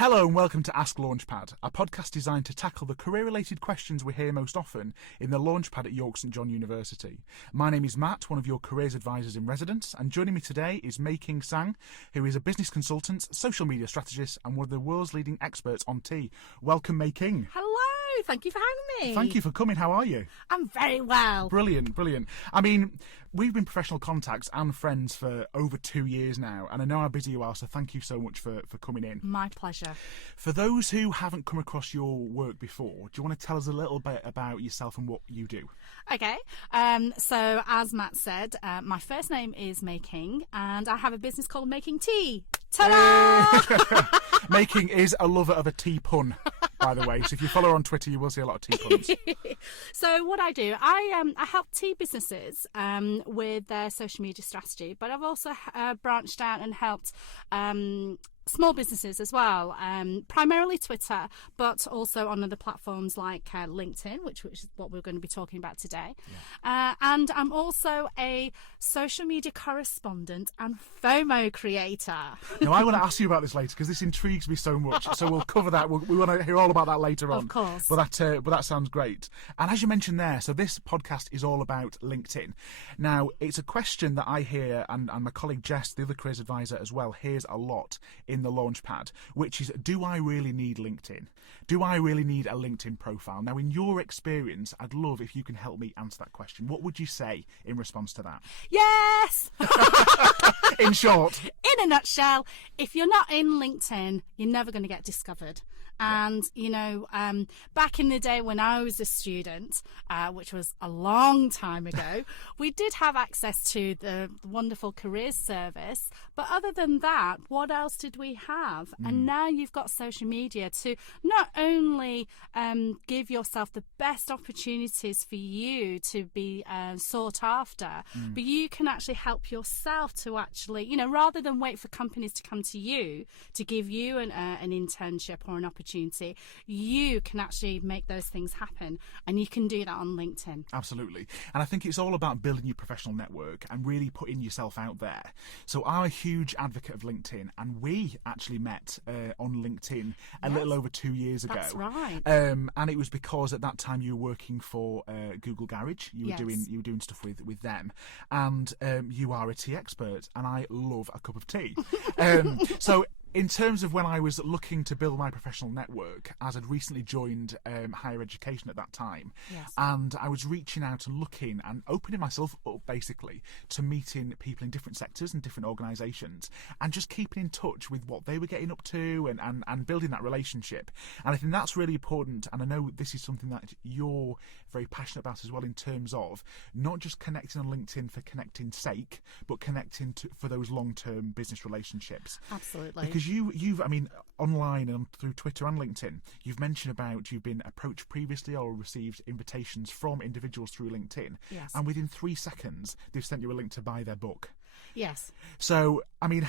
Hello and welcome to Ask LaunchPad, a podcast designed to tackle the career-related questions we hear most often in the LaunchPad at York St John University. My name is Matt, one of your careers advisors in residence, and joining me today is May King Tsang, who is a business consultant, social media strategist, and one of the world's leading experts on tea. Welcome, May King. Hello, thank you for having me. Thank you for coming. How are you? I'm very well. Brilliant, brilliant. I mean, we've been professional contacts and friends for over 2 years now, and I know how busy you are, so thank you so much for coming in. My pleasure. For those who haven't come across your work before, do you want to tell us a little bit about yourself and what you do? Okay, so as Matt said, my first name is May King, and I have a business called Making Tea. Ta-da! May King is a lover of a tea pun, by the way, so if you follow her on Twitter, you will see a lot of tea puns. So what I do, I help tea businesses with their social media strategy, but I've also branched out and helped small businesses as well, primarily Twitter, but also on other platforms like LinkedIn, which is what we're going to be talking about today. Yeah. And I'm also a social media correspondent and FOMO creator. Now, I want to ask you about this later because this intrigues me so much. So we'll cover that. We want to hear all about that later on. Of course. But that sounds great. And as you mentioned there, so this podcast is all about LinkedIn. Now, it's a question that I hear, and my colleague Jess, the other careers advisor as well, hears a lot in the LaunchPad, which is, do I really need LinkedIn? Do I really need a LinkedIn profile? Now, in your experience, I'd love if you can help me answer that question. What would you say in response to that? Yes! In short. In a nutshell, if you're not in LinkedIn, you're never going to get discovered. And, you know, back in the day when I was a student, which was a long time ago, we did have access to the wonderful careers service. But other than that, what else did we have? And now you've got social media to not only give yourself the best opportunities for you to be sought after, but you can actually help yourself to actually, you know, rather than wait for companies to come to you to give you an internship or an opportunity, you can actually make those things happen, and you can do that on LinkedIn. Absolutely. And I think it's all about building your professional network and really putting yourself out there. So I'm a huge advocate of LinkedIn, and we actually met on LinkedIn a little over 2 years ago. That's right. And it was because at that time you were working for Google Garage. You were doing stuff with them, and you are a tea expert, and I love a cup of tea. So in terms of when I was looking to build my professional network, as I'd recently joined higher education at that time, and I was reaching out and looking and opening myself up basically to meeting people in different sectors and different organisations, and just keeping in touch with what they were getting up to and building that relationship. And I think that's really important, and I know this is something that you're very passionate about as well, in terms of not just connecting on LinkedIn for connecting's sake, but connecting for those long-term business relationships. Absolutely. Because you've, I mean, online and through Twitter and LinkedIn, you've mentioned about you've been approached previously or received invitations from individuals through LinkedIn. Yes. And within 3 seconds, they've sent you a link to buy their book. Yes. So, I mean,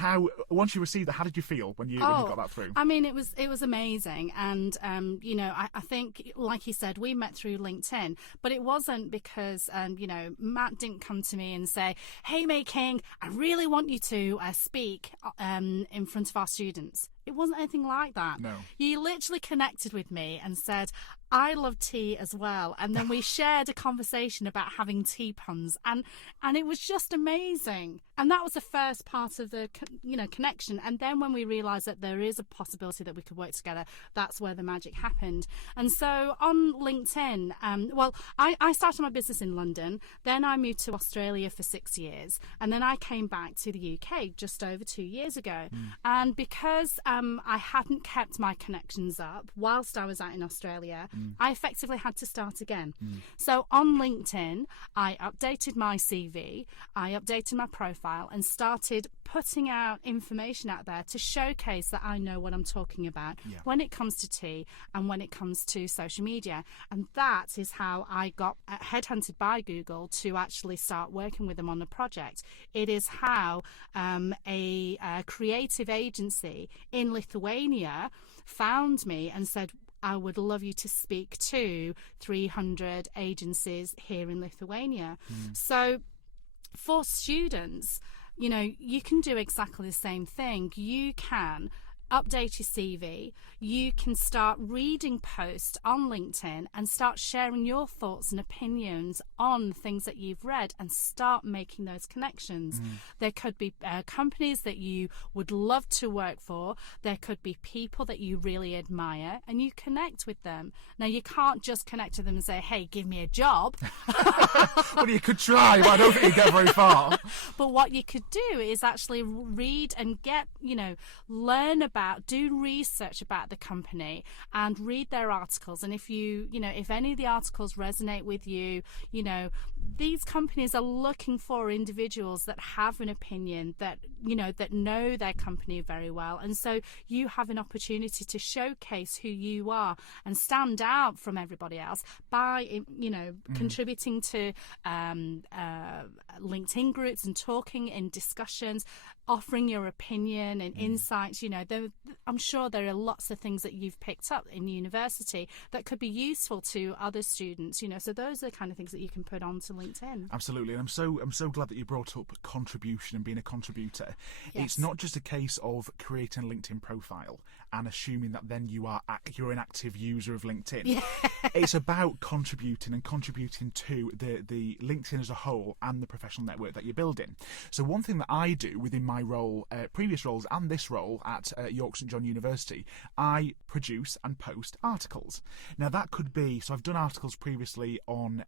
once you received that, how did you feel when you got that through? I mean, it was amazing, and you know, I think, like you said, we met through LinkedIn, but it wasn't because you know, Matt didn't come to me and say, "Hey, May King, I really want you to speak in front of our students." It wasn't anything like that. No. You literally connected with me and said, I love tea as well. And then we shared a conversation about having tea puns, and it was just amazing. And that was the first part of the, you know, connection. And then when we realised that there is a possibility that we could work together, that's where the magic happened. And so on LinkedIn, well, I started my business in London. Then I moved to Australia for 6 years. And then I came back to the UK just over 2 years ago. And because I hadn't kept my connections up whilst I was out in Australia, I effectively had to start again. So on LinkedIn, I updated my CV, I updated my profile, and started putting out information out there to showcase that I know what I'm talking about when it comes to tea and when it comes to social media. And that is how I got headhunted by Google to actually start working with them on the project. It is how a creative agency in Lithuania found me and said, I would love you to speak to 300 agencies here in Lithuania. So for students, you know, you can do exactly the same thing. You can update your CV, you can start reading posts on LinkedIn and start sharing your thoughts and opinions on things that you've read and start making those connections. There could be companies that you would love to work for. There could be people that you really admire, and you connect with them. Now, you can't just connect to them and say, hey, give me a job. Well, you could try, but I don't think you get very far. But what you could do is actually read and get, learn about, do research about the company and read their articles. And if if any of the articles resonate with you, these companies are looking for individuals that have an opinion, that know their company very well. And so you have an opportunity to showcase who you are and stand out from everybody else by, contributing to LinkedIn groups and talking in discussions, offering your opinion and insights. I'm sure there are lots of things that you've picked up in university that could be useful to other students. So those are the kind of things that you can put onto LinkedIn. Absolutely, and I'm so glad that you brought up contribution and being a contributor. Yes. It's not just a case of creating a LinkedIn profile and assuming that then you're an active user of LinkedIn. Yeah. It's about contributing to the LinkedIn as a whole and the professional network that you're building. So one thing that I do within my role, previous roles and this role at York St John University, I produce and post articles. Now that could be, so I've done articles previously on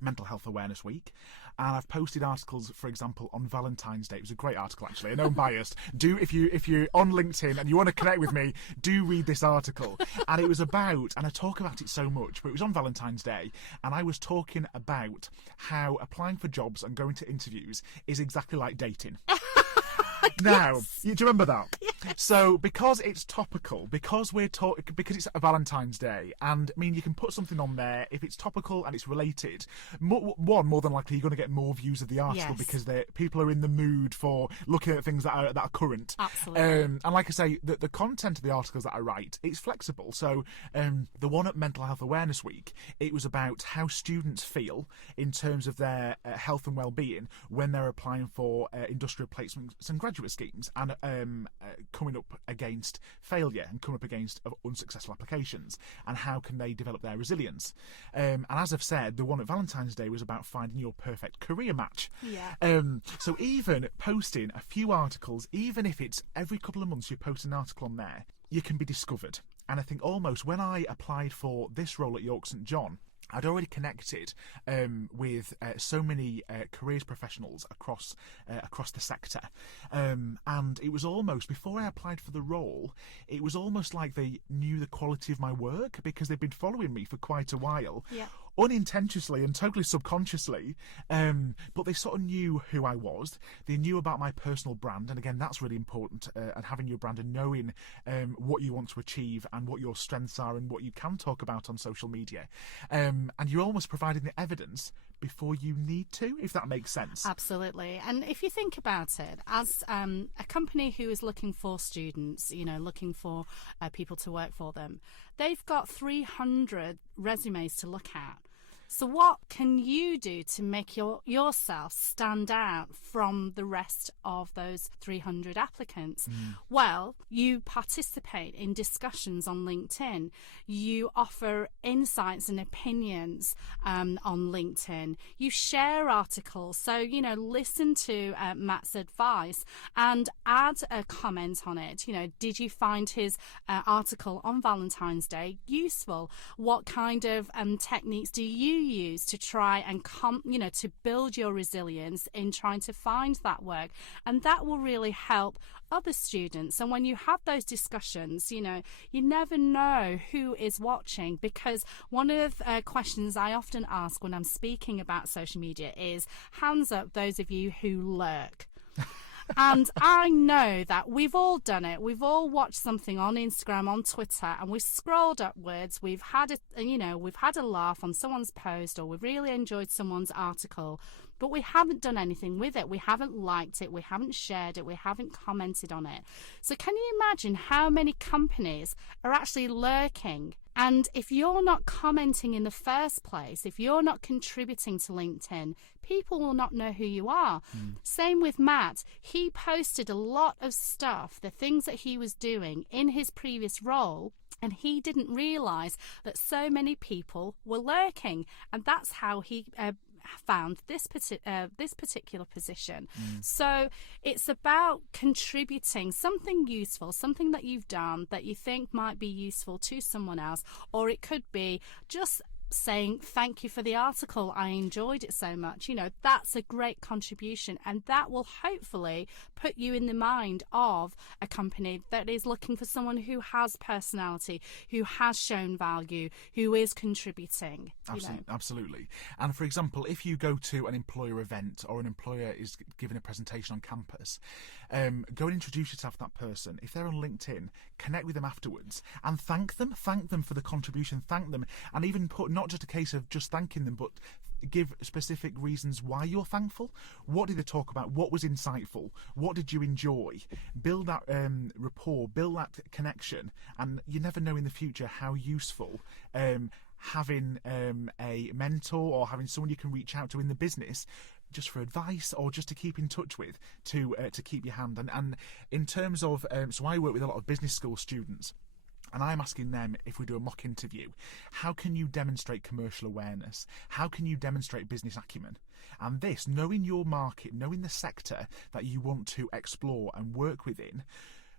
Mental Health Awareness Week, and I've posted articles, for example, on Valentine's Day. It was a great article, actually. I know I'm biased. If you're on LinkedIn and you want to connect with me, do read this article. And it was about, and I talk about it so much, but it was on Valentine's Day, and I was talking about how applying for jobs and going to interviews is exactly like dating. Now, do you remember that? Yes. So, because it's topical, because it's a Valentine's Day, and I mean, you can put something on there if it's topical and it's related. More than likely, you're going to get more views of the article because people are in the mood for looking at things that are current. Absolutely. And like I say, the content of the articles that I write, it's flexible. So, the one at Mental Health Awareness Week, it was about how students feel in terms of their health and well-being when they're applying for industrial placements and graduate schemes, and coming up against failure and coming up against unsuccessful applications, and how can they develop their resilience. And as I've said, the one at Valentine's Day was about finding your perfect career match. Yeah. So even posting a few articles, even if it's every couple of months you post an article on there, you can be discovered. And I think almost when I applied for this role at York St John, I'd already connected with so many careers professionals across the sector, and it was almost, before I applied for the role, it was almost like they knew the quality of my work because they've been following me for quite a while. Yeah. Unintentionally and totally subconsciously, but they sort of knew who I was. They knew about my personal brand, and again, that's really important, and having your brand and knowing what you want to achieve and what your strengths are and what you can talk about on social media. And you're almost providing the evidence before you need to, if that makes sense. Absolutely. And if you think about it, as a company who is looking for students, looking for people to work for them, they've got 300 resumes to look at. So what can you do to make yourself stand out from the rest of those 300 applicants? Well, you participate in discussions on LinkedIn. You offer insights and opinions on LinkedIn. You share articles. So, listen to Matt's advice and add a comment on it. Did you find his article on Valentine's Day useful? What kind of techniques do you use to try and to build your resilience in trying to find that work? And that will really help other students. And when you have those discussions, you never know who is watching, because one of the questions I often ask when I'm speaking about social media is, hands up those of you who lurk. And I know that we've all done it. We've all watched something on Instagram, on Twitter, and we've scrolled upwards. We've had a laugh on someone's post, or we've really enjoyed someone's article, but we haven't done anything with it. We haven't liked it. We haven't shared it. We haven't commented on it. So can you imagine how many companies are actually lurking And if you're not commenting in the first place, if you're not contributing to LinkedIn, people will not know who you are. Same with Matt. He posted a lot of stuff, the things that he was doing in his previous role, and he didn't realise that so many people were lurking. And that's how he found this particular position. So it's about contributing something useful, something that you've done that you think might be useful to someone else, or it could be just saying thank you for the article, I enjoyed it so much. You know, that's a great contribution, and that will hopefully put you in the mind of a company that is looking for someone who has personality, who has shown value, who is contributing. Absolutely. And for example, if you go to an employer event or an employer is giving a presentation on campus, go and introduce yourself to that person. If they're on LinkedIn, connect with them afterwards and thank them for the contribution, thank them, and even put not just a case of just thanking them, but give specific reasons why you're thankful. What did they talk about? What was insightful? What did you enjoy? Build that rapport, build that connection, and you never know in the future how useful having a mentor or having someone you can reach out to in the business just for advice or just to keep in touch with, to keep your hand. And in terms of, so I work with a lot of business school students, and I'm asking them, if we do a mock interview, how can you demonstrate commercial awareness? How can you demonstrate business acumen? And this, knowing your market, knowing the sector that you want to explore and work within,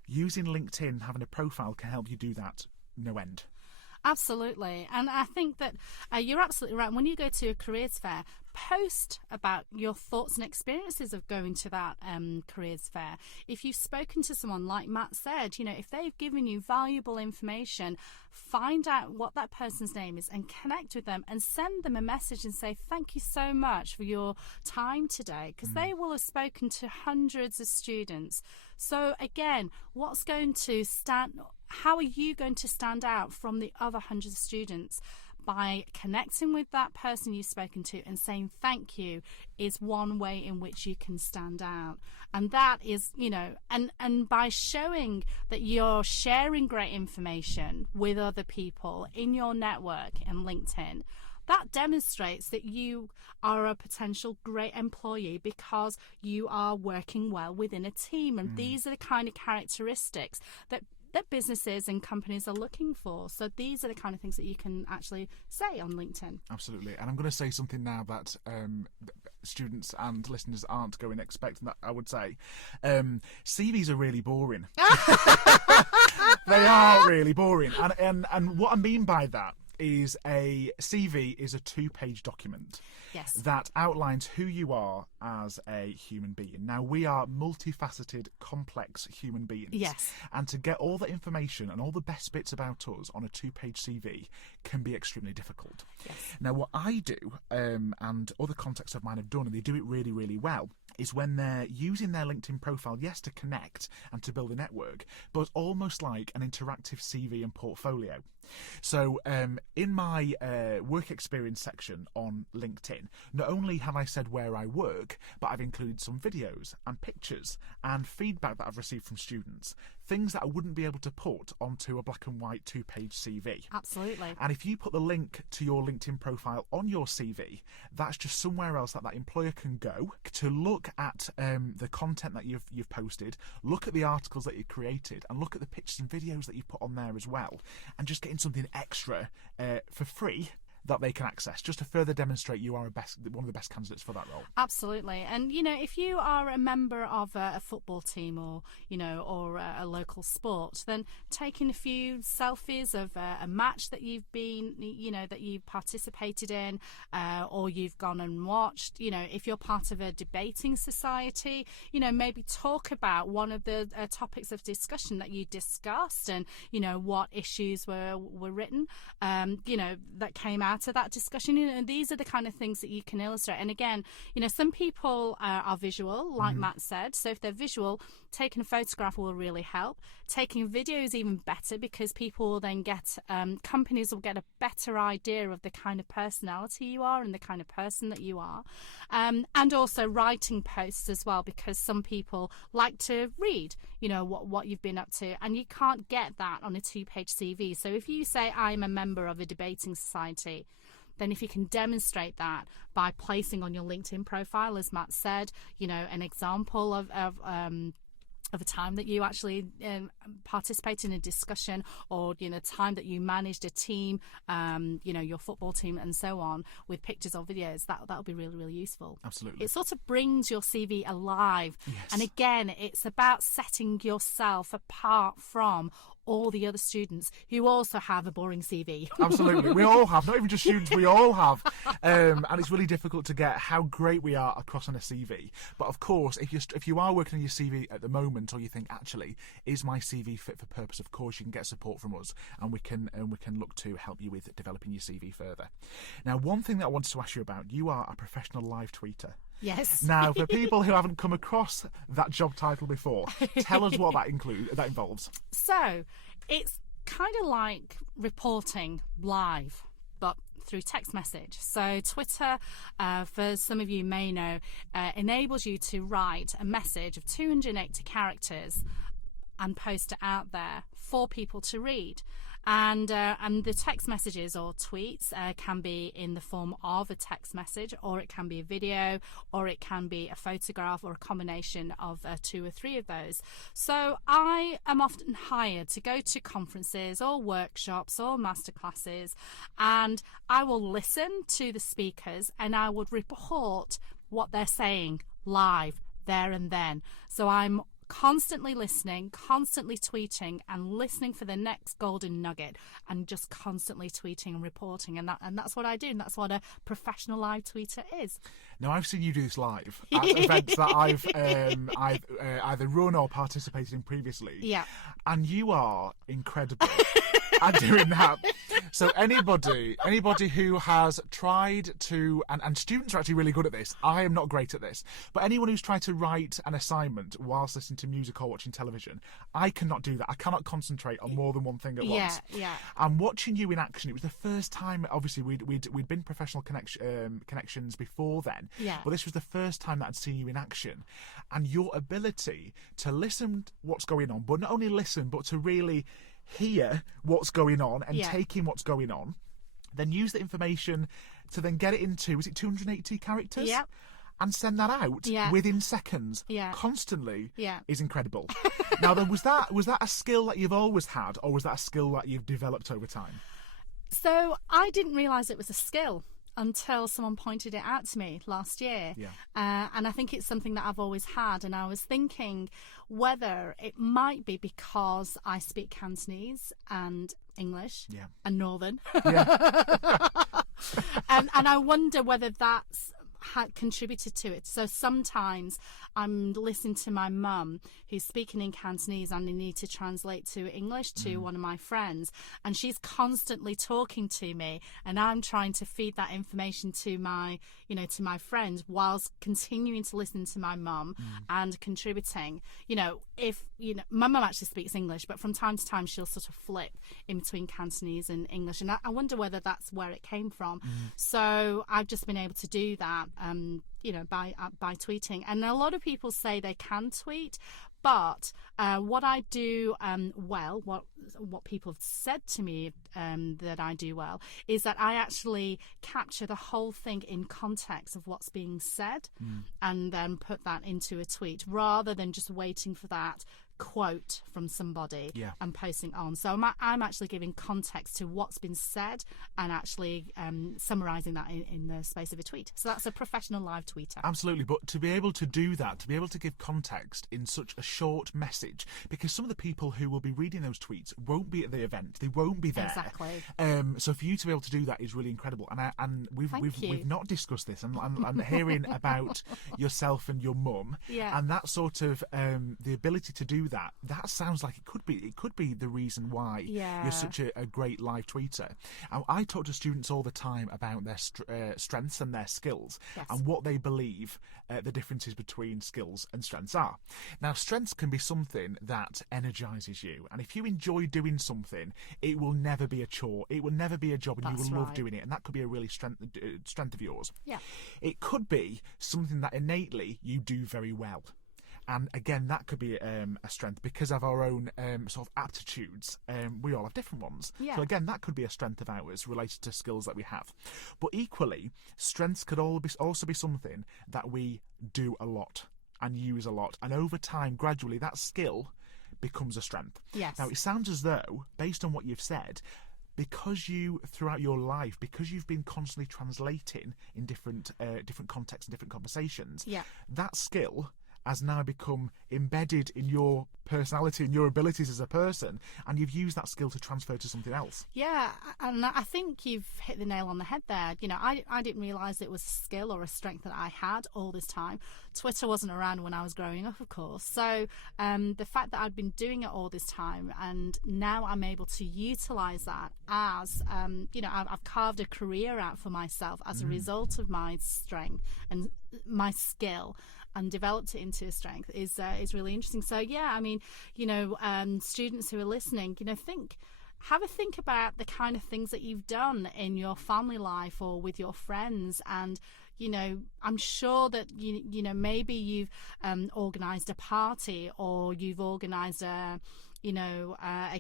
using LinkedIn, having a profile can help you do that no end. Absolutely. And I think that you're absolutely right. When you go to a careers fair, post about your thoughts and experiences of going to that careers fair. If you've spoken to someone, like Matt said, you know, if they've given you valuable information, find out what that person's name is and connect with them and send them a message and say thank you so much for your time today, because they will have spoken to hundreds of students. So again, how are you going to stand out from the other hundreds of students? By connecting with that person you've spoken to and saying thank you is one way in which you can stand out. And that is, you know, and by showing that you're sharing great information with other people in your network and LinkedIn, that demonstrates that you are a potential great employee because you are working well within a team. And these are the kind of characteristics that businesses and companies are looking for. So these are the kind of things that you can actually say on LinkedIn. Absolutely. And I'm going to say something now that students and listeners aren't going to expect, that I would say. CVs are really boring. They are really boring. And what I mean by that is a CV is a 2-page document. Yes. That outlines who you are as a human being. Now, we are multifaceted, complex human beings. Yes. And to get all the information and all the best bits about us on a 2-page CV can be extremely difficult. Yes. Now, what I do, and other contacts of mine have done, and they do it really, really well, is when they're using their LinkedIn profile, yes, to connect and to build a network, but almost like an interactive CV and portfolio. So in my work experience section on LinkedIn, not only have I said where I work, but I've included some videos and pictures and feedback that I've received from students, things that I wouldn't be able to put onto a black and white 2-page CV. Absolutely. And if you put the link to your LinkedIn profile on your CV, that's just somewhere else that employer can go to look at the content that you've posted, look at the articles that you've created, and look at the pictures and videos that you've put on there as well, and just getting something extra for free that they can access, just to further demonstrate you are one of the best candidates for that role. Absolutely. And, you know, if you are a member of a football team or, you know, or a local sport, then taking a few selfies of a match that you've been, you know, that you've participated in, or you've gone and watched, you know, if you're part of a debating society, you know, maybe talk about one of the topics of discussion that you discussed and, you know, what issues were written, you know, that came out out of that discussion. These are the kind of things that you can illustrate. And again, some people are visual, like Matt said. So if they're visual, taking a photograph will really help. Taking video is even better, because people will then get, companies will get a better idea of the kind of personality you are and the kind of person that you are. And also writing posts as well, because some people like to read, what you've been up to, and you can't get that on a 2-page CV. So if you say, I'm a member of a debating society, then if you can demonstrate that by placing on your LinkedIn profile, as Matt said, an example of a time that you actually participated in a discussion, or time that you managed a team, your football team and so on, with pictures or videos, that'll be really, really useful. Absolutely. It sort of brings your CV alive. Yes. And again, it's about setting yourself apart from all the other students who also have a boring CV. Absolutely. We all have, not even just students, we all have. And it's really difficult to get how great we are across on a CV. But of course, if you are working on your CV at the moment, or you think, actually, is my CV fit for purpose, of course you can get support from us, and we can look to help you with developing your CV further. Now, one thing that I wanted to ask you about, you are a professional live tweeter. Yes. Now, for people who haven't come across that job title before, tell us what that involves. So, it's kind of like reporting live, but through text message. So Twitter, for some of you may know, enables you to write a message of 280 characters and post it out there for people to read. And the text messages or tweets can be in the form of a text message, or it can be a video, or it can be a photograph, or a combination of 2 or 3 of those. So I am often hired to go to conferences or workshops or masterclasses, and I will listen to the speakers and I would report what they're saying live there and then. So I'm constantly listening, constantly tweeting, and listening for the next golden nugget, and just constantly tweeting and reporting, and that's what I do, and that's what a professional live tweeter is. Now, I've seen you do this live at events that I've either run or participated in previously. Yeah. And you are incredible at doing that. So anybody who has tried to, and students are actually really good at this. I am not great at this. But anyone who's tried to write an assignment whilst listening to music or watching television, I cannot do that. I cannot concentrate on more than one thing at once. Yeah. And watching you in action, it was the first time. Obviously, we'd been professional connections before then. Yeah. But this was the first time that I'd seen you in action, and your ability to listen what's going on, but not only listen, but to really hear what's going on and take in what's going on, then use the information to then get it into, was it 280 characters? Yep. And send that out within seconds, constantly, is incredible. Now, then, was that a skill that you've always had, or was that a skill that you've developed over time? So I didn't realise it was a skill until someone pointed it out to me last year. And I think it's something that I've always had, and I was thinking whether it might be because I speak Cantonese and English and Northern. And I wonder whether that's had contributed to it. So sometimes I'm listening to my mum who's speaking in Cantonese, and I need to translate to English to one of my friends, and she's constantly talking to me, and I'm trying to feed that information to my friends whilst continuing to listen to my mum and contributing. If my mum actually speaks English, but from time to time she'll sort of flip in between Cantonese and English, and I wonder whether that's where it came from. So I've just been able to do that by tweeting. And a lot of people say they can tweet, but what I do what people have said to me that I do well, is that I actually capture the whole thing in context of what's being said and then put that into a tweet, rather than just waiting for that quote from somebody and posting on. So I'm actually giving context to what's been said and actually summarising that in the space of a tweet. So that's a professional live tweeter. Absolutely, but to be able to do that, to be able to give context in such a short message, because some of the people who will be reading those tweets won't be at the event, they won't be there. Exactly. So for you to be able to do that is really incredible. And we've not discussed this. I'm hearing about yourself and your mum, and that sort of the ability to do do that, that sounds like it could be the reason why you're such a great live tweeter. I talk to students all the time about their strengths and their skills, and what they believe the differences between skills and strengths are. Now, strengths can be something that energizes you, and if you enjoy doing something, it will never be a chore, it will never be a job, and you will love doing it, and that could be a really strength of yours. It could be something that innately you do very well. And again, that could be a strength because of our own sort of aptitudes. We all have different ones. So again, that could be a strength of ours related to skills that we have. But equally, strengths could also be something that we do a lot and use a lot. And over time, gradually, that skill becomes a strength. Now, it sounds as though, based on what you've said, because you, throughout your life, because you've been constantly translating in different contexts and different conversations, that skill has now become embedded in your personality and your abilities as a person, and you've used that skill to transfer to something else. Yeah, and I think you've hit the nail on the head there. You know, I didn't realise it was a skill or a strength that I had all this time. Twitter wasn't around when I was growing up, of course. So the fact that I'd been doing it all this time, and now I'm able to utilise that as, you know, I've carved a career out for myself as a result of my strength and my skill, and developed it into a strength is really interesting. So yeah, I mean, you know, students who are listening, you know, have a think about the kind of things that you've done in your family life or with your friends, and you know, I'm sure that you know, maybe you've organised a party, or you've organised a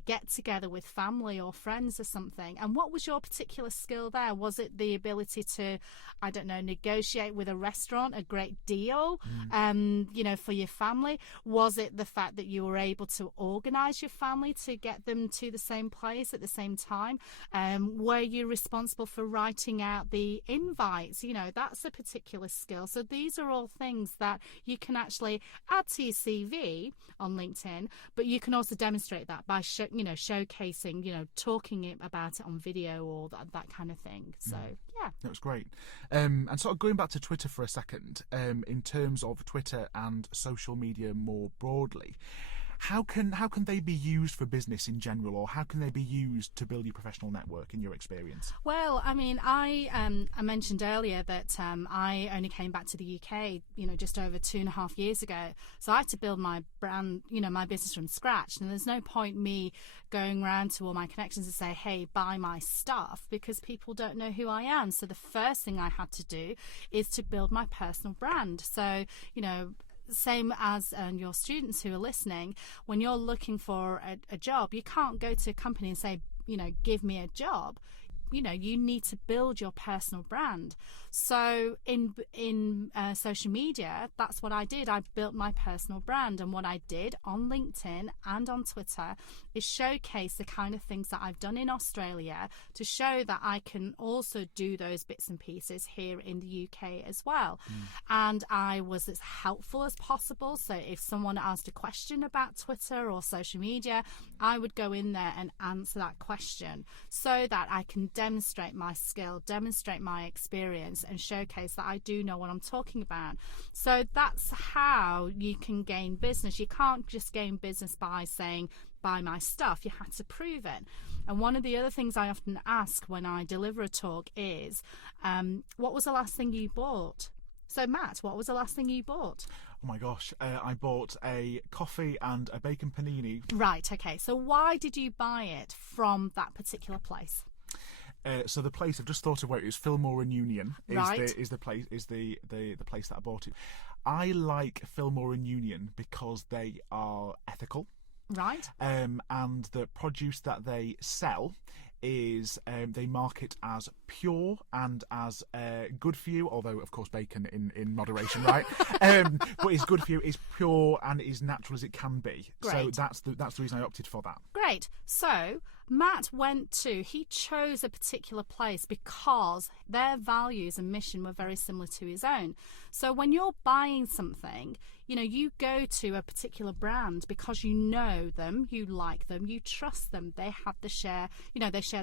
get together with family or friends or something. And what was your particular skill there? Was it the ability to, I don't know, negotiate with a restaurant a great deal, you know, for your family? Was it the fact that you were able to organise your family to get them to the same place at the same time? Were you responsible for writing out the invites? You know, that's a particular skill. So these are all things that you can actually add to your CV on LinkedIn, but you can also demonstrate that by showcasing, you know, talking about it on video or that kind of thing. So yeah, that was great. And sort of going back to Twitter for a second, in terms of Twitter and social media more broadly, how can they be used for business in general, or how can they be used to build your professional network in your experience? Well, I mean, I mentioned earlier that I only came back to the UK, you know, just over 2.5 years ago. So I had to build my brand, you know, my business from scratch. And there's no point me going around to all my connections and say, hey, buy my stuff, because people don't know who I am. So the first thing I had to do is to build my personal brand. So, you know, same as your students who are listening, when you're looking for a job, you can't go to a company and say, you know, give me a job. You know, you need to build your personal brand. So in social media, that's what I did. I built my personal brand, and what I did on LinkedIn and on Twitter is showcase the kind of things that I've done in Australia to show that I can also do those bits and pieces here in the UK as well. And I was as helpful as possible. So if someone asked a question about Twitter or social media, I would go in there and answer that question so that I can demonstrate my skill, demonstrate my experience, and showcase that I do know what I'm talking about. So that's how you can gain business. You can't just gain business by saying, buy my stuff. You have to prove it. And one of the other things I often ask when I deliver a talk is, what was the last thing you bought? So Matt, what was the last thing you bought? Oh my gosh, I bought a coffee and a bacon panini. Right, okay. So why did you buy it from that particular place? So the place, I've just thought of where it is, Fillmore and Union is right. the place that I bought it. I like Fillmore and Union because they are ethical. Right. And the produce that they sell is they market as pure and as good for you, although of course bacon in moderation, right? But it's good for you, it's pure and is natural as it can be. Great. So that's the reason I opted for that. Great. So Matt he chose a particular place because their values and mission were very similar to his own. So when you're buying something, you know, you go to a particular brand because you know them, you like them, you trust them. They share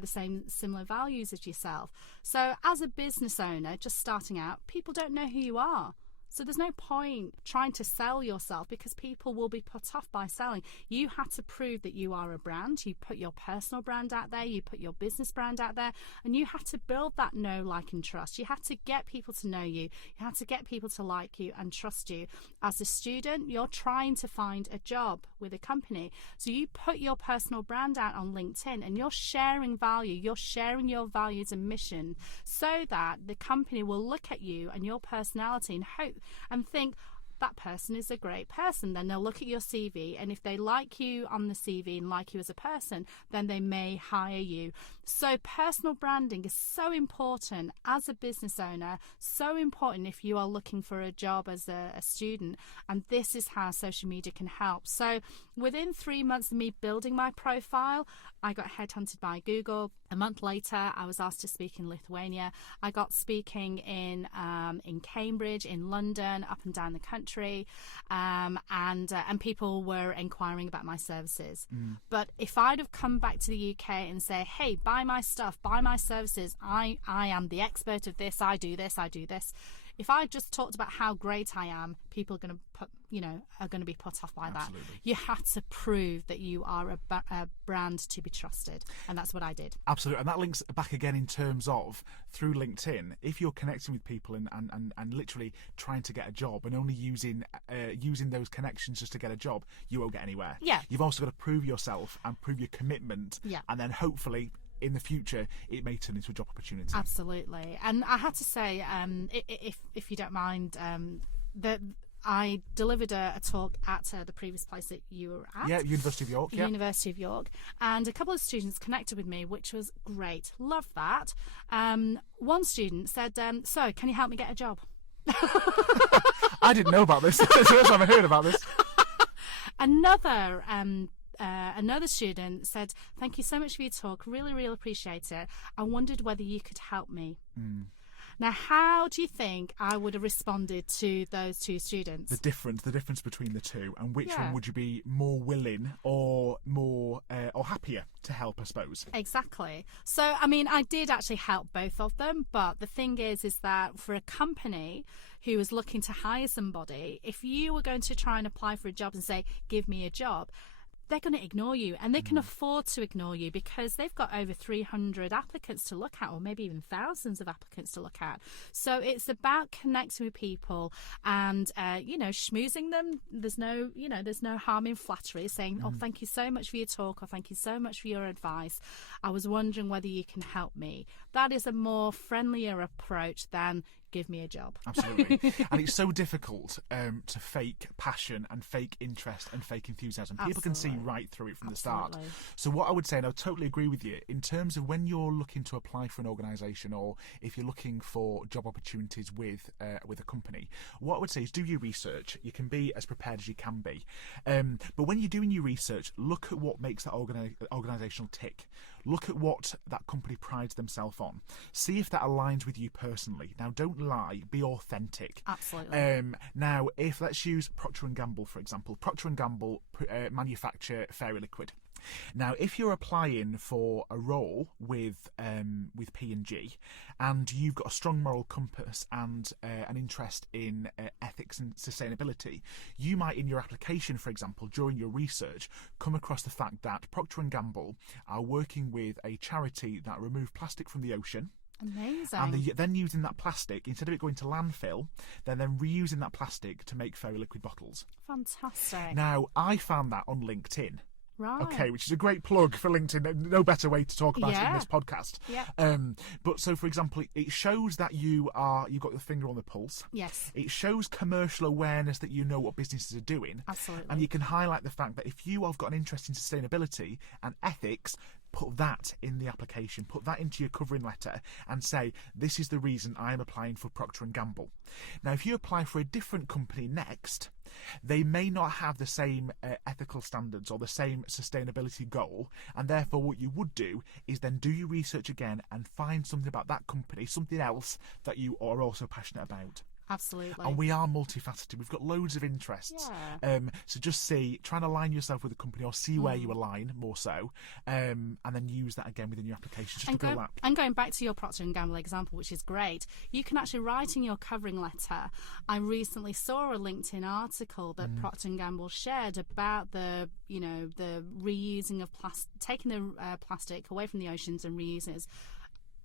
the same similar values as yourself. So as a business owner, just starting out, people don't know who you are. So there's no point trying to sell yourself, because people will be put off by selling. You had to prove that you are a brand. You put your personal brand out there, you put your business brand out there, and you had to build that know, like, and trust. You had to get people to know you. You had to get people to like you and trust you. As a student, you're trying to find a job with a company. So you put your personal brand out on LinkedIn, and you're sharing value. You're sharing your values and mission, so that the company will look at you and your personality and hope and think, that person is a great person. Then they'll look at your CV, and if they like you on the CV and like you as a person, then they may hire you. So personal branding is so important as a business owner, so important if you are looking for a job as a student, and this is how social media can help. So within 3 months of me building my profile, I got headhunted by Google. A month later, I was asked to speak in Lithuania. I got speaking in Cambridge, in London, up and down the country, and people were inquiring about my services. But if I'd have come back to the UK and say, hey, buy my stuff, buy my services, I am the expert of this, I do this, I do this. If I just talked about how great I am, people are going to be put off by Absolutely. that. You have to prove that you are a brand to be trusted, and that's what I did. Absolutely, and that links back again in terms of through LinkedIn. If you're connecting with people and literally trying to get a job and only using those connections just to get a job, you won't get anywhere. Yeah. You've also got to prove yourself and prove your commitment. Yeah. And then hopefully, in the future, it may turn into a job opportunity. Absolutely. And I had to say, if you don't mind, that I delivered a talk at the previous place that you were at. Yeah, University of York. University of York. And a couple of students connected with me, which was great. Loved that. One student said, so, can you help me get a job? I didn't know about this. It's the first time I heard about this. Another student said, thank you so much for your talk, really, really appreciate it. I wondered whether you could help me. Now, how do you think I would have responded to those two students? The difference between the two, and which one would you be more willing or more or happier to help, I suppose? Exactly. So, I mean, I did actually help both of them, but the thing is that for a company who was looking to hire somebody, if you were going to try and apply for a job and say, give me a job, they're going to ignore you, and they can afford to ignore you because they've got over 300 applicants to look at, or maybe even thousands of applicants to look at. So it's about connecting with people and, schmoozing them. There's no harm in flattery, saying, oh, thank you so much for your talk, or thank you so much for your advice. I was wondering whether you can help me. That is a more friendlier approach than give me a job. Absolutely. And it's so difficult to fake passion and fake interest and fake enthusiasm. People can see right through it from the start. So what I would say, and I totally agree with you, in terms of when you're looking to apply for an organisation, or if you're looking for job opportunities with a company, what I would say is do your research. You can be as prepared as you can be. But when you're doing your research, look at what makes that organisational tick. Look at what that company prides themselves on. See if that aligns with you personally. Now, don't lie. Be authentic. Absolutely. Now, let's use Procter & Gamble, for example. Procter & Gamble manufacture Fairy Liquid. Now, if you're applying for a role with P&G, and you've got a strong moral compass and an interest in ethics and sustainability, you might, in your application, for example, during your research, come across the fact that Procter & Gamble are working with a charity that remove plastic from the ocean. Amazing. And then using that plastic, instead of it going to landfill, they're then reusing that plastic to make Fairy Liquid bottles. Fantastic. Now, I found that on LinkedIn. Right. Okay, which is a great plug for LinkedIn. No better way to talk about it in this podcast. Yeah. But so, for example, it shows that you've got your finger on the pulse. Yes. It shows commercial awareness that you know what businesses are doing. Absolutely. And you can highlight the fact that if you have got an interest in sustainability and ethics, put that in the application, put that into your covering letter and say, this is the reason I am applying for Procter & Gamble. Now, if you apply for a different company next, they may not have the same ethical standards or the same sustainability goal, and therefore what you would do is then do your research again and find something about that company, something else that you are also passionate about. Absolutely. And we are multifaceted. We've got loads of interests. Yeah. So just try and align yourself with a company, or see where you align more so, and then use that again within your application just to build that. And going back to your Procter & Gamble example, which is great, you can actually write in your covering letter. I recently saw a LinkedIn article that Procter & Gamble shared about the reusing of taking the plastic away from the oceans and reusing it.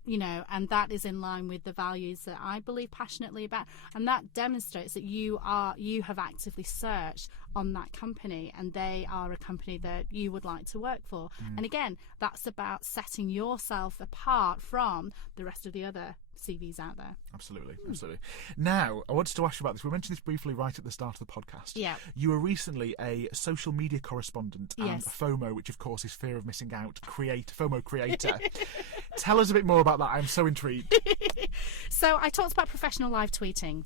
And that is in line with the values that I believe passionately about, and that demonstrates that you have actively searched on that company, and they are a company that you would like to work for. And again, that's about setting yourself apart from the rest of the other CVs out there. Absolutely. Now, I wanted to ask you about this. We mentioned this briefly right at the start of the podcast. Yeah. You were recently a social media correspondent and FOMO, which of course is fear of missing out, FOMO creator. Tell us a bit more about that. I'm so intrigued. So I talked about professional live tweeting.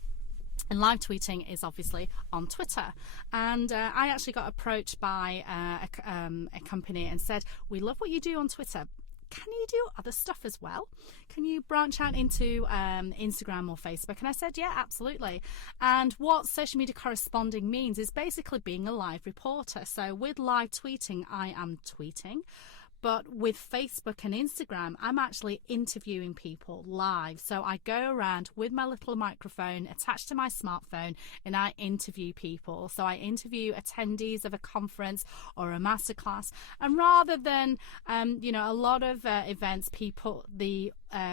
And live tweeting is obviously on Twitter. And I actually got approached by a company and said, we love what you do on Twitter. Can you do other stuff as well? Can you branch out into Instagram or Facebook? And I said, yeah, absolutely. And what social media corresponding means is basically being a live reporter. So with live tweeting, I am tweeting. But with Facebook and Instagram, I'm actually interviewing people live. So I go around with my little microphone attached to my smartphone and I interview people. So I interview attendees of a conference or a masterclass. And rather than, a lot of events, the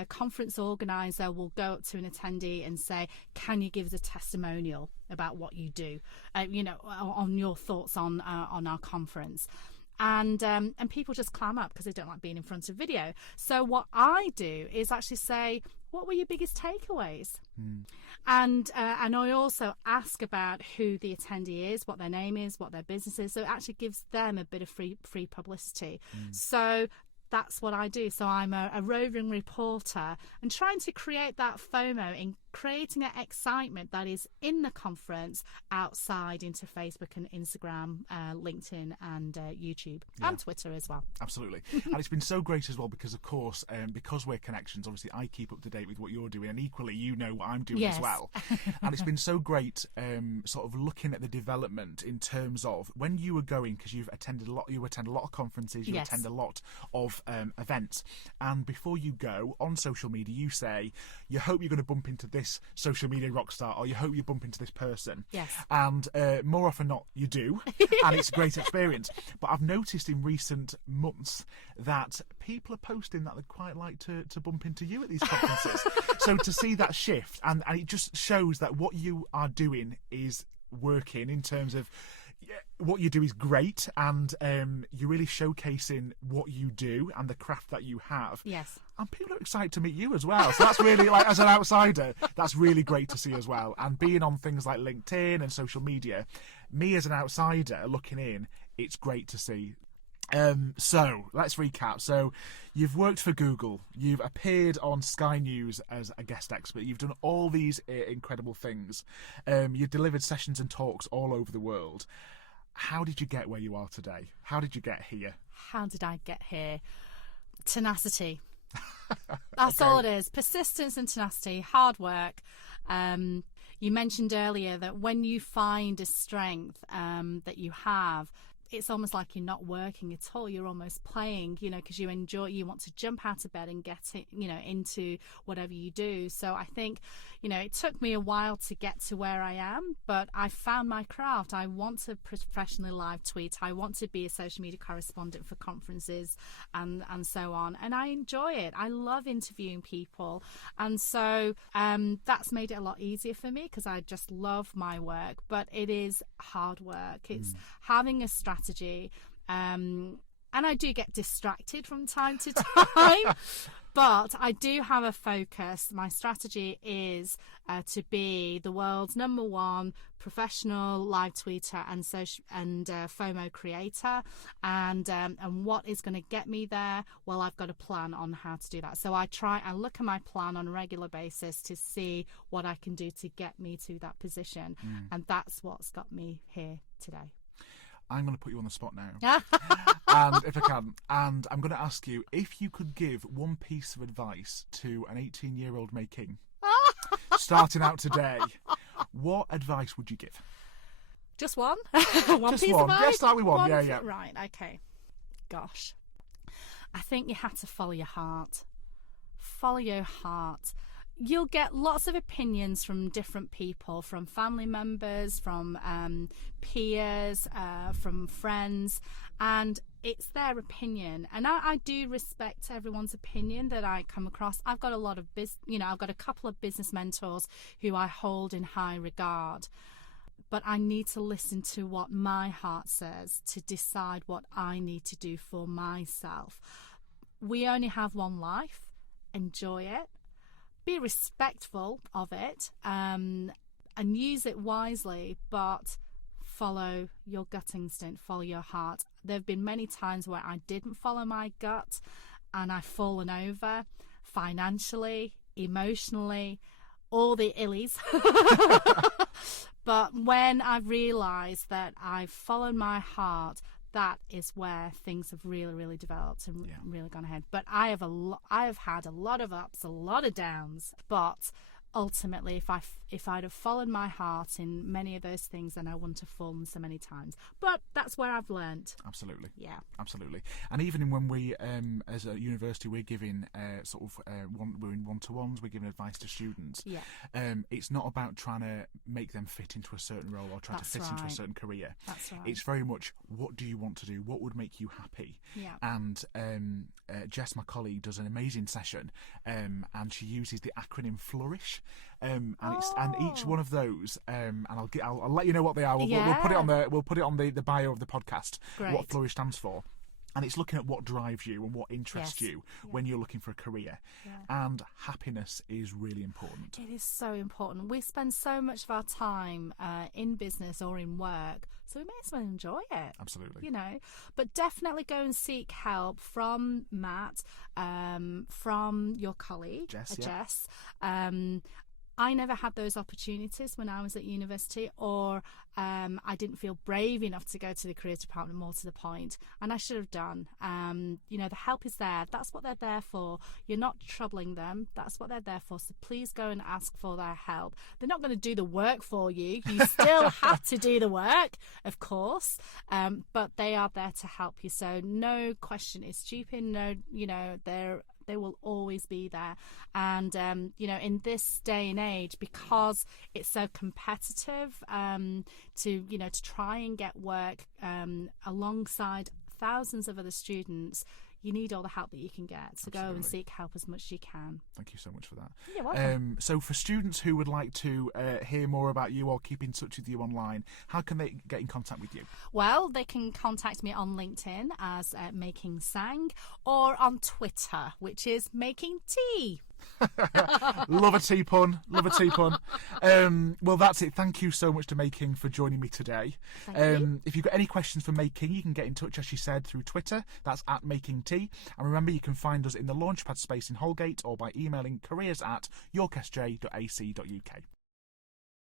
conference organizer will go up to an attendee and say, can you give us a testimonial about what you do, on your thoughts on our conference. And people just clam up because they don't like being in front of video. So what I do is actually say, what were your biggest takeaways? And I also ask about who the attendee is, what their name is, what their business is. So it actually gives them a bit of free publicity. So that's what I do. So I'm a roving reporter and trying to create that FOMO in creating that excitement that is in the conference outside into Facebook and Instagram, LinkedIn and YouTube and Twitter as well. Absolutely. And it's been so great as well because, of course, because we're connections, obviously I keep up to date with what you're doing, and equally you know what I'm doing as well. And it's been so great sort of looking at the development in terms of when you were going, because you attend a lot of conferences, you attend a lot of events, and before you go on social media you say you hope you're going to bump into this social media rock star, or you hope you bump into this person. And more often not you do, and it's a great experience. But I've noticed in recent months that people are posting that they'd quite like to bump into you at these conferences. So to see that shift, and it just shows that what you are doing is working in terms of what you do is great, and you're really showcasing what you do and the craft that you have. And people are excited to meet you as well. So that's really, like, as an outsider, that's really great to see as well. And being on things like LinkedIn and social media, me as an outsider looking in, it's great to see. So let's recap. So you've worked for Google, you've appeared on Sky News as a guest expert, you've done all these incredible things, you've delivered sessions and talks all over the world. How did you get where you are today? How did you get here? How did I get here? Tenacity. That's all it is. Persistence and tenacity, hard work. You mentioned earlier that when you find a strength that you have, it's almost like you're not working at all. You're almost playing, because you want to jump out of bed and get it, into whatever you do. So I think, it took me a while to get to where I am, but I found my craft. I want to professionally live tweet. I want to be a social media correspondent for conferences and so on. And I enjoy it. I love interviewing people. And so that's made it a lot easier for me because I just love my work, but it is hard work. It's having a strategy. And I do get distracted from time to time. But I do have a focus. My strategy is to be the world's #1 professional live tweeter and FOMO creator. And what is going to get me there? Well, I've got a plan on how to do that. So I look at my plan on a regular basis to see what I can do to get me to that position. And that's what's got me here today. I'm going to put you on the spot now, and if I can, and I'm going to ask you if you could give one piece of advice to an 18-year-old May King starting out today. What advice would you give? Just one? Just piece one. of advice? Just start with one. Yeah. Right, okay. Gosh. I think you have to follow your heart. Follow your heart. You'll get lots of opinions from different people, from family members, from peers, from friends, and it's their opinion. And I do respect everyone's opinion that I come across. I've got I've got a couple of business mentors who I hold in high regard. But I need to listen to what my heart says to decide what I need to do for myself. We only have one life. Enjoy it. Be respectful of it, and use it wisely, but follow your gut instinct, follow your heart. There have been many times where I didn't follow my gut and I've fallen over financially, emotionally, all the illies. But when I've realised that I've followed my heart, that is where things have really, really developed and really gone ahead. But I have had a lot of ups, a lot of downs. But ultimately, if I'd have followed my heart in many of those things, then I wouldn't have fallen so many times. But that's where I've learned. Absolutely. Yeah. Absolutely. And even when we, as a university, we're giving we're in one-to-ones, we're giving advice to students. Yeah. It's not about trying to make them fit into a certain role or trying to fit into a certain career. That's right. It's very much, what do you want to do? What would make you happy? Yeah. And Jess, my colleague, does an amazing session, and she uses the acronym FLOURISH. And each one of those, and I'll let you know what they are. We'll put it on the bio of the podcast. Great. What FLOURISH stands for. And it's looking at what drives you and what interests you when you're looking for a career. Yeah. And happiness is really important. It is so important. We spend so much of our time in business or in work, so we may as well enjoy it. Absolutely. But definitely go and seek help from Matt, from your colleague, Jess. I never had those opportunities when I was at university, or I didn't feel brave enough to go to the careers department, more to the point, and I should have done. The help is there. That's what they're there for. You're not troubling them. That's what they're there for. So please go and ask for their help. They're not going to do the work for you. You still have to do the work, of course, but they are there to help you. So no question is stupid. No, they will always be there. And, in this day and age, because it's so competitive, to try and get work alongside thousands of other students, you need all the help that you can get. So Absolutely. Go and seek help as much as you can. Thank you so much for that. You're welcome. So for students who would like to hear more about you or keep in touch with you online, how can they get in contact with you? Well, they can contact me on LinkedIn as May King Tsang, or on Twitter, which is Making Tea. Love a tea pun. Well, that's it. Thank you so much to May King for joining me today. Thank you. If you've got any questions for May King, you can get in touch, as she said, through Twitter. That's @MakingT. And remember, you can find us in the LaunchPad space in Holgate, or by emailing careers@yorksj.ac.uk.